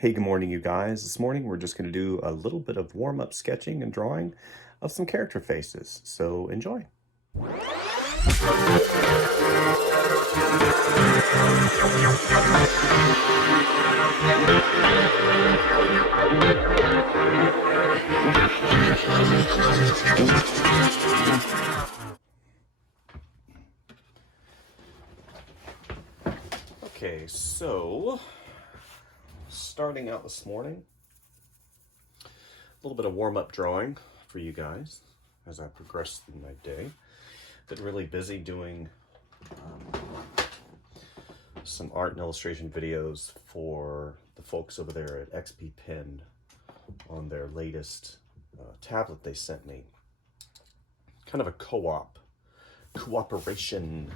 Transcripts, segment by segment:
Hey, good morning, you guys. This morning we're just going to do a little bit of warm-up sketching and drawing of some character faces. So enjoy. Okay, so starting out this morning, a little bit of warm-up drawing for you guys as I progress through my day. Been really busy doing some art and illustration videos for the folks over there at XP Pen on their latest tablet they sent me. Kind of a cooperation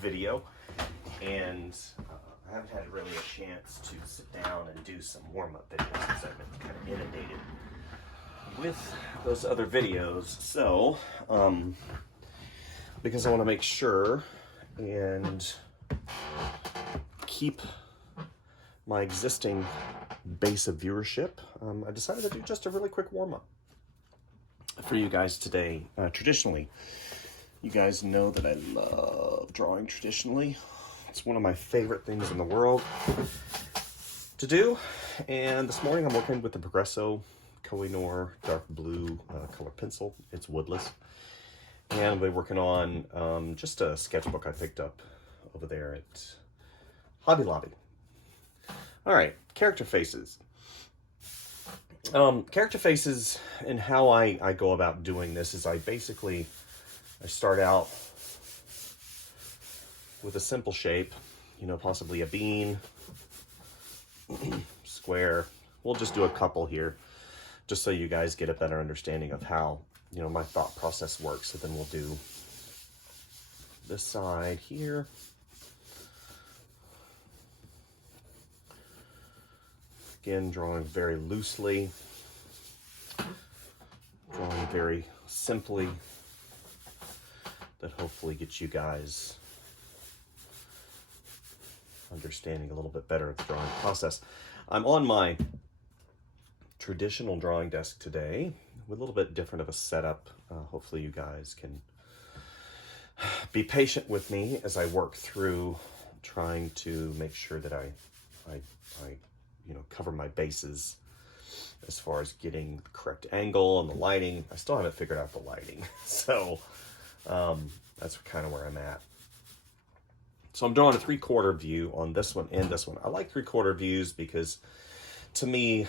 video, and I haven't had really a chance to sit down and do some warm-up videos because I've been kind of inundated with those other videos. So, because I want to make sure and keep my existing base of viewership, I decided to do just a really quick warm-up for you guys today. Traditionally, you guys know that I love drawing traditionally. It's one of my favorite things in the world to do. And this morning I'm working with the Progresso Kohinoor dark blue color pencil. It's woodless. And I'll be working on just a sketchbook I picked up over there at Hobby Lobby. All right, character faces. Character faces and how I go about doing this is I start out with a simple shape, possibly a bean, square. We'll just do a couple here, just so you guys get a better understanding of how, my thought process works. So then we'll do this side here. Again, drawing very loosely, drawing very simply, that hopefully gets you guys understanding a little bit better of the drawing process. I'm on my traditional drawing desk today with a little bit different of a setup. Hopefully you guys can be patient with me as I work through trying to make sure that I cover my bases as far as getting the correct angle and the lighting. I still haven't figured out the lighting, so that's kind of where I'm at. So I'm drawing a 3/4 view on this one and this one. I like 3/4 views because to me,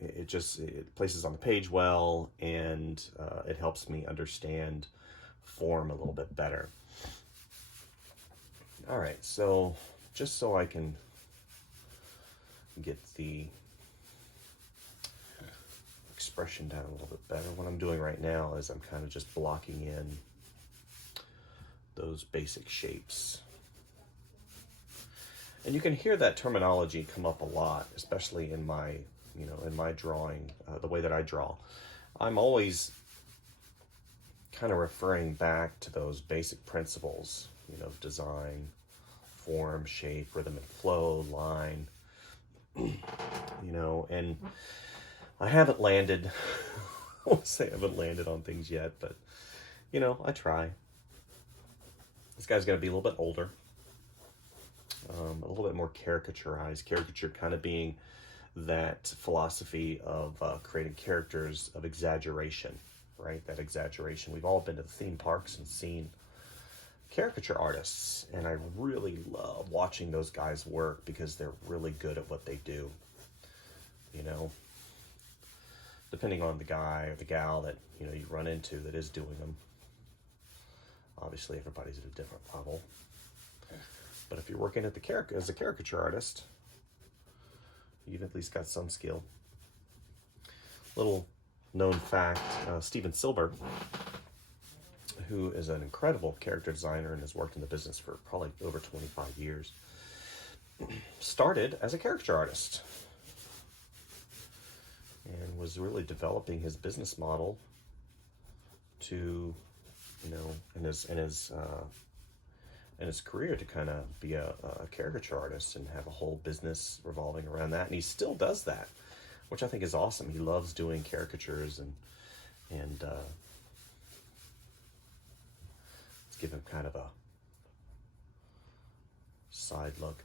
it places on the page well, and it helps me understand form a little bit better. All right, so just so I can get the expression down a little bit better, what I'm doing right now is I'm kind of just blocking in those basic shapes. And you can hear that terminology come up a lot, especially in my, in my drawing, the way that I draw. I'm always kind of referring back to those basic principles, design, form, shape, rhythm and flow, line, and I haven't landed, I won't say I haven't landed on things yet, but, I try. This guy's going to be a little bit older, a little bit more caricaturized, caricature kind of being that philosophy of creating characters of exaggeration, right? That exaggeration. We've all been to the theme parks and seen caricature artists, and I really love watching those guys work because they're really good at what they do. Depending on the guy or the gal that you run into that is doing them. Obviously, everybody's at a different level. But if you're working at as a caricature artist, you've at least got some skill. Little known fact, Steven Silver, who is an incredible character designer and has worked in the business for probably over 25 years, started as a caricature artist and was really developing his business model to, in his and his career to kind of be a caricature artist and have a whole business revolving around that. And he still does that, which I think is awesome. He loves doing caricatures, and let's give him kind of a side look.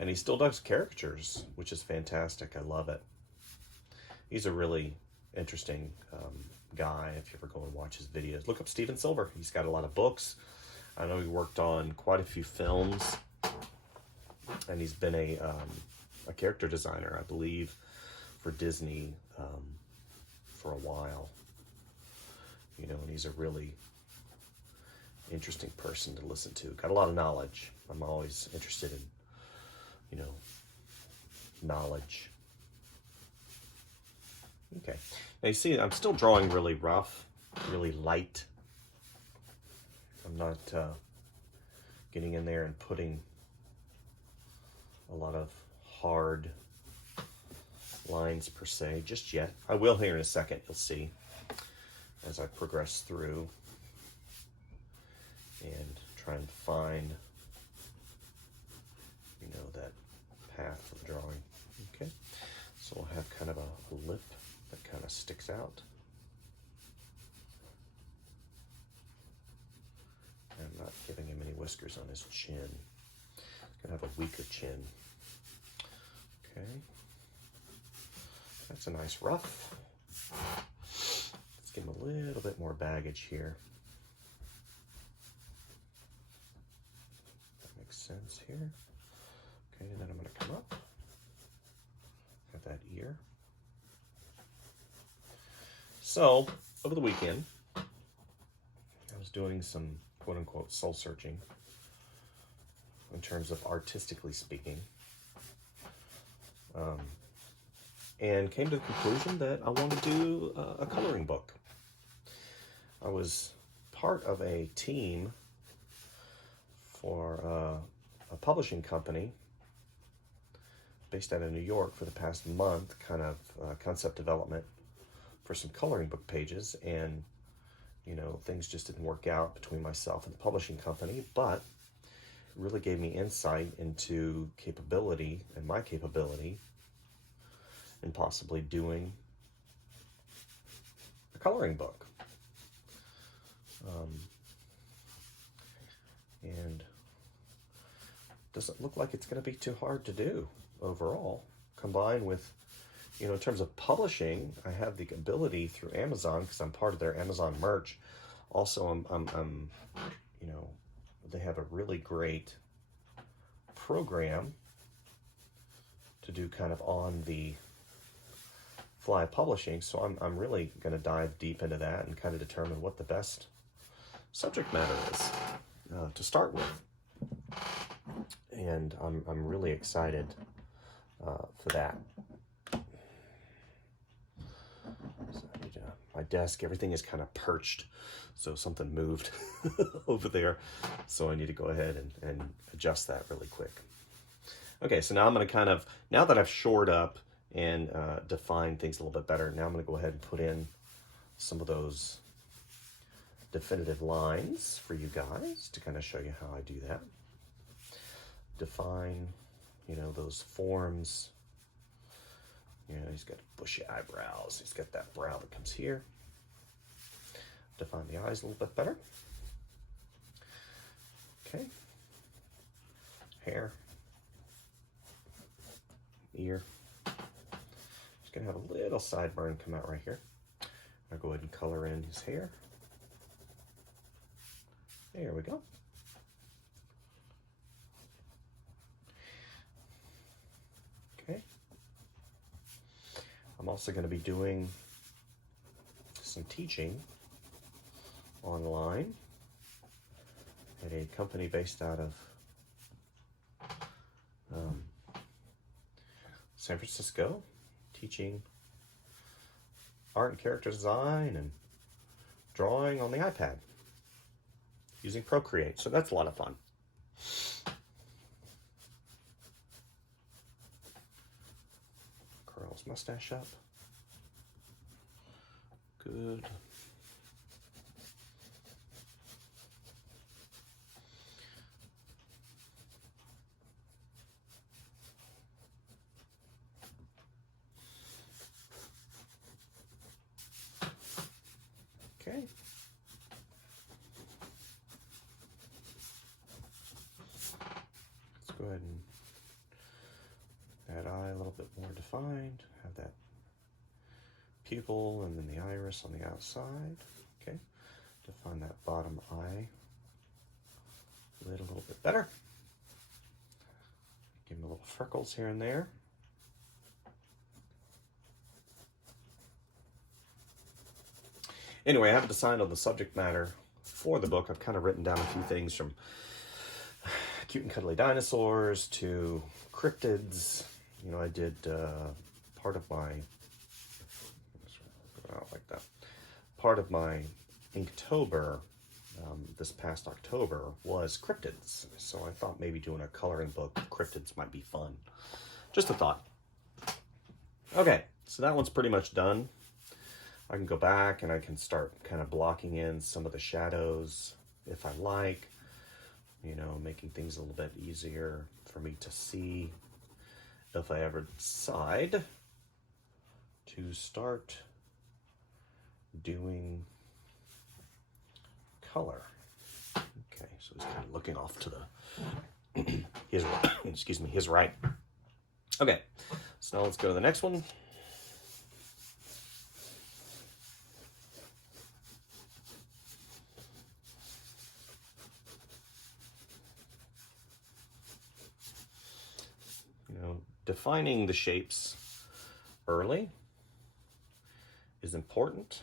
And he still does caricatures, which is fantastic. I love it. He's a really interesting guy. If you ever go and watch his videos, look up Steven Silver. He's got a lot of books. I know he worked on quite a few films, and he's been a character designer, I believe, for Disney for a while. You know, and he's a really interesting person to listen to. Got a lot of knowledge. I'm always interested in, you know, knowledge. Okay. Now you see, I'm still drawing really rough, really light. I'm not getting in there and putting a lot of hard lines per se just yet. I will here in a second, you'll see, as I progress through and try and find, you know, that path for the drawing. Okay, so we'll have kind of a lip that kind of sticks out. I'm not giving him any whiskers on his chin. He's gonna have a weaker chin. Okay, that's a nice ruff. Let's give him a little bit more baggage here. That makes sense here. Okay, and then I'm gonna come up. Have that ear. So, over the weekend, I was doing some quote-unquote soul-searching in terms of artistically speaking, and came to the conclusion that I want to do a coloring book. I was part of a team for a publishing company based out of New York for the past month, kind of concept development for some coloring book pages, and you know, things just didn't work out between myself and the publishing company, but it really gave me insight into capability and my capability in possibly doing a coloring book. And doesn't look like it's going to be too hard to do overall, combined with, you know, in terms of publishing, I have the ability through Amazon, because I'm part of their Amazon merch. Also, I'm you know, they have a really great program to do kind of on the fly publishing. So I'm really going to dive deep into that and kind of determine what the best subject matter is to start with. And I'm really excited for that. So I need my desk, everything is kind of perched, so something moved over there. So I need to go ahead and adjust that really quick. Okay, so now I'm going to kind of, now that I've shored up and defined things a little bit better, now I'm going to go ahead and put in some of those definitive lines for you guys to kind of show you how I do that. Define, you know, those forms. You know, he's got bushy eyebrows. He's got that brow that comes here. Define the eyes a little bit better. Okay. Hair. Ear. Just gonna have a little sideburn come out right here. I'll go ahead and color in his hair. There we go. Okay. I'm also going to be doing some teaching online at a company based out of San Francisco, teaching art and character design and drawing on the iPad using Procreate. So that's a lot of fun. Curl his mustache up. Good. ahead and that eye a little bit more defined. Have that pupil and then the iris on the outside. Okay, define that bottom eye lid a little bit better. Give him a little freckles here and there. Anyway, I haven't decided on the subject matter for the book. I've kind of written down a few things from cute and cuddly dinosaurs to cryptids. You know, I did part of my, like that, part of my Inktober this past October was cryptids. So I thought maybe doing a coloring book of cryptids might be fun. Just a thought. Okay, so that one's pretty much done. I can go back and I can start kind of blocking in some of the shadows if I like, you know, making things a little bit easier for me to see if I ever decide to start doing color. Okay, so he's kind of looking off to the his excuse me, his right. Okay, so now let's go to the next one. You know, defining the shapes early is important.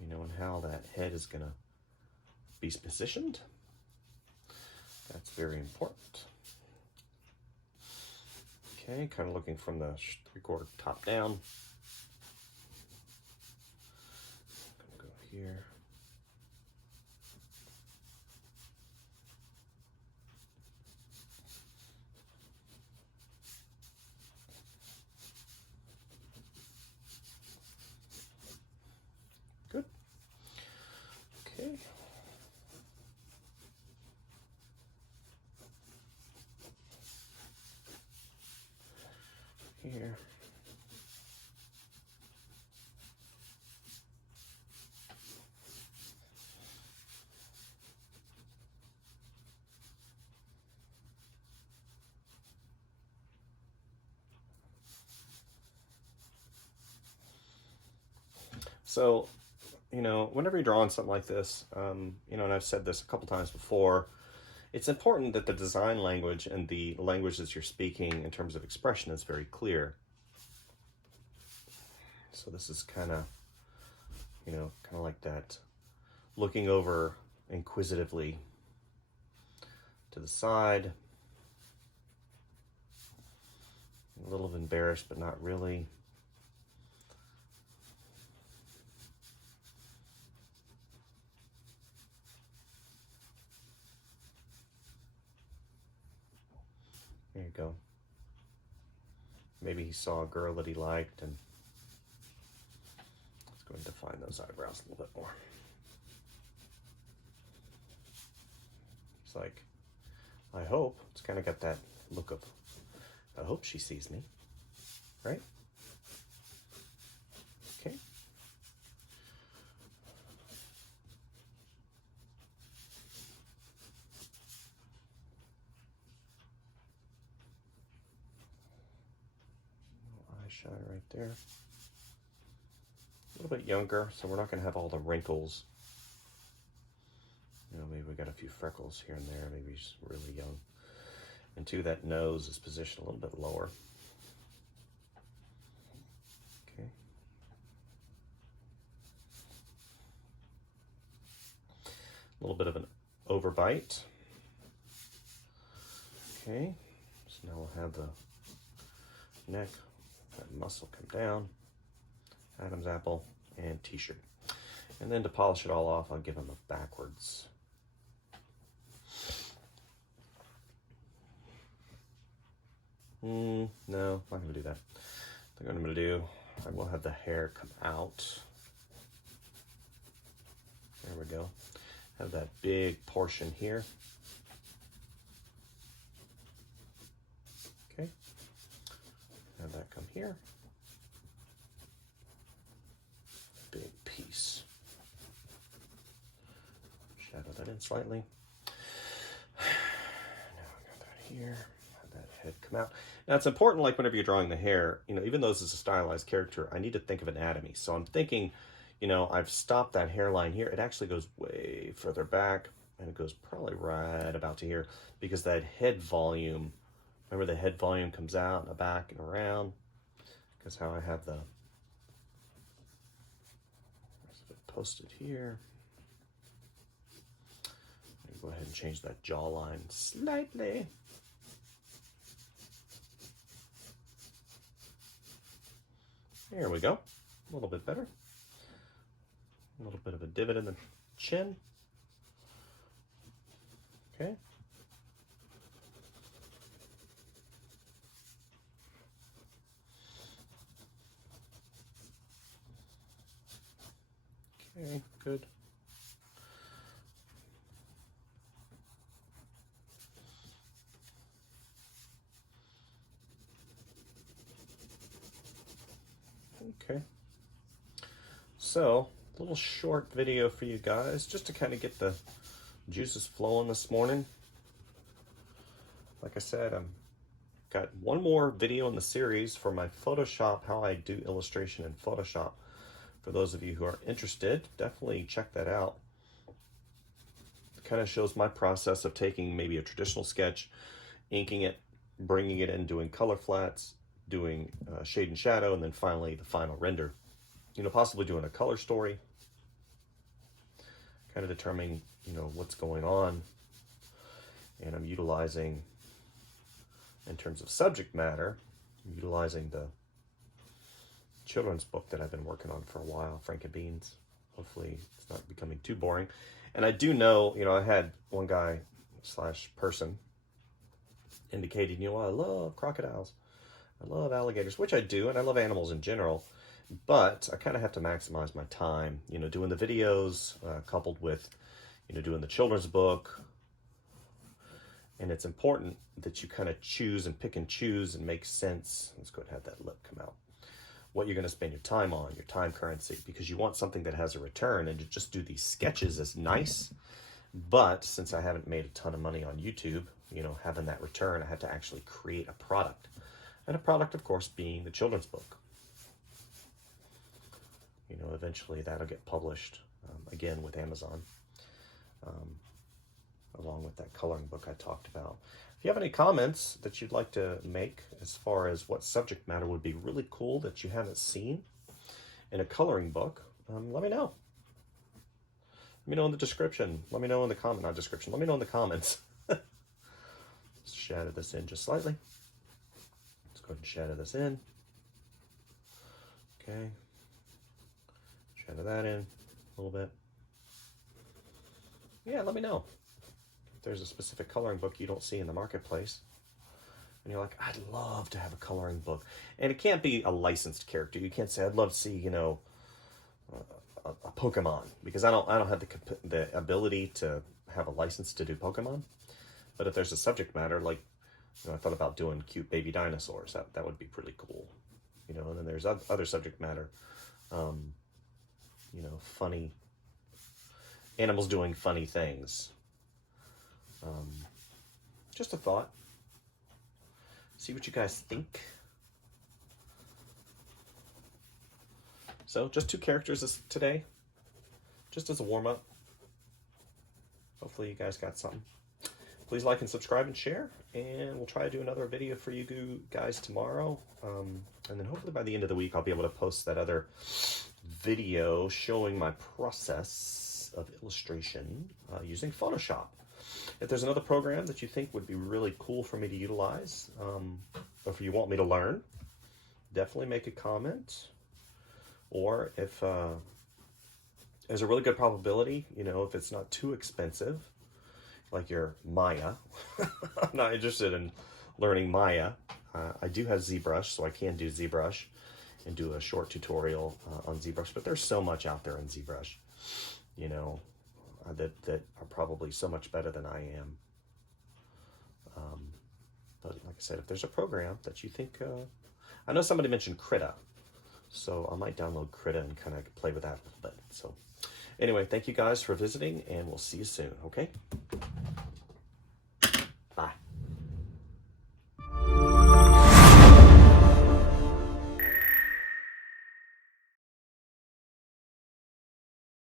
You know, and how that head is going to be positioned. That's very important. Okay, kind of looking from the 3/4 top down. Go here. Good. Okay. Here. So, you know, whenever you're drawing something like this, you know, and I've said this a couple times before, it's important that the design language and the language that you're speaking in terms of expression is very clear. So this is kind of, you know, kind of like that, looking over inquisitively to the side. A little embarrassed, but not really. There you go. Maybe he saw a girl that he liked, and let's go and define those eyebrows a little bit more. It's like, I hope, it's kind of got that look of, I hope she sees me, right? Okay. Eyeshadow right there. A little bit younger, so we're not going to have all the wrinkles. You know, maybe we got a few freckles here and there. Maybe he's really young. And two, that nose is positioned a little bit lower. Okay. A little bit of an overbite. Okay. So now we'll have the neck, that muscle come down. Adam's apple and t-shirt. And then to polish it all off, I'll give him a backwards. No, I'm not going to do that. I think what I'm going to do, I will have the hair come out. There we go. Have that big portion here. Okay. Have that come here. Big piece. Shadow that in slightly. here. Let that head come out. Now it's important, like whenever you're drawing the hair, you know, even though this is a stylized character, I need to think of anatomy. So I'm thinking, you know, I've stopped that hairline here. It actually goes way further back, and it goes probably right about to here, because that head volume, remember the head volume comes out and the back and around, because how I have the posted here. Go ahead and change that jawline slightly. There we go. A little bit better. A little bit of a divot in the chin. Okay. Okay, good. Okay. So, a little short video for you guys, just to kind of get the juices flowing this morning. Like I said, I've got one more video in the series for my Photoshop, how I do illustration in Photoshop. For those of you who are interested, definitely check that out. It kind of shows my process of taking maybe a traditional sketch, inking it, bringing it in, doing color flats, doing shade and shadow, and then finally the final render. You know, possibly doing a color story, kind of determining, you know, what's going on. And I'm utilizing, in terms of subject matter, I'm utilizing the children's book that I've been working on for a while, Frankenbeans. Hopefully it's not becoming too boring. And I do know, you know, I had one guy / person indicating, you know, I love crocodiles. I love alligators, which I do, and I love animals in general. But I kind of have to maximize my time, you know, doing the videos coupled with, you know, doing the children's book. And it's important that you kind of choose and pick and choose and make sense. Let's go ahead and have that lip come out. What you're going to spend your time on, your time currency, because you want something that has a return. And to just do these sketches is nice. But since I haven't made a ton of money on YouTube, you know, having that return, I had to actually create a product. And a product, of course, being the children's book. You know, eventually that'll get published, again, with Amazon, along with that coloring book I talked about. If you have any comments that you'd like to make as far as what subject matter would be really cool that you haven't seen in a coloring book, let me know. Let me know in the description. Let me know in the comment, not description. Let me know in the comments. Let's shadow this in just slightly. Let's go ahead and shadow this in. Okay. Shadow that in a little bit. Yeah, let me know if there's a specific coloring book you don't see in the marketplace. And you're like, I'd love to have a coloring book. And it can't be a licensed character. You can't say, I'd love to see, you know, a Pokemon. Because I don't have the ability to have a license to do Pokemon. But if there's a subject matter, like, you know, I thought about doing cute baby dinosaurs. That would be pretty cool. You know, and then there's other subject matter. You know, funny animals doing funny things. Just a thought. See what you guys think. So, just 2 characters today, just as a warm-up. Hopefully you guys got something. Please like and subscribe and share, and we'll try to do another video for you guys tomorrow. And then hopefully by the end of the week, I'll be able to post that other video showing my process of illustration using Photoshop. If there's another program that you think would be really cool for me to utilize, or if you want me to learn, definitely make a comment. Or if there's a really good probability, you know, if it's not too expensive, like your Maya. I'm not interested in learning Maya. I do have ZBrush, so I can do ZBrush and do a short tutorial on ZBrush, but there's so much out there in ZBrush, you know, that are probably so much better than I am. But like I said, if there's a program that you think, I know somebody mentioned Krita, so I might download Krita and kind of play with that a little bit. So anyway, thank you guys for visiting, and we'll see you soon, okay?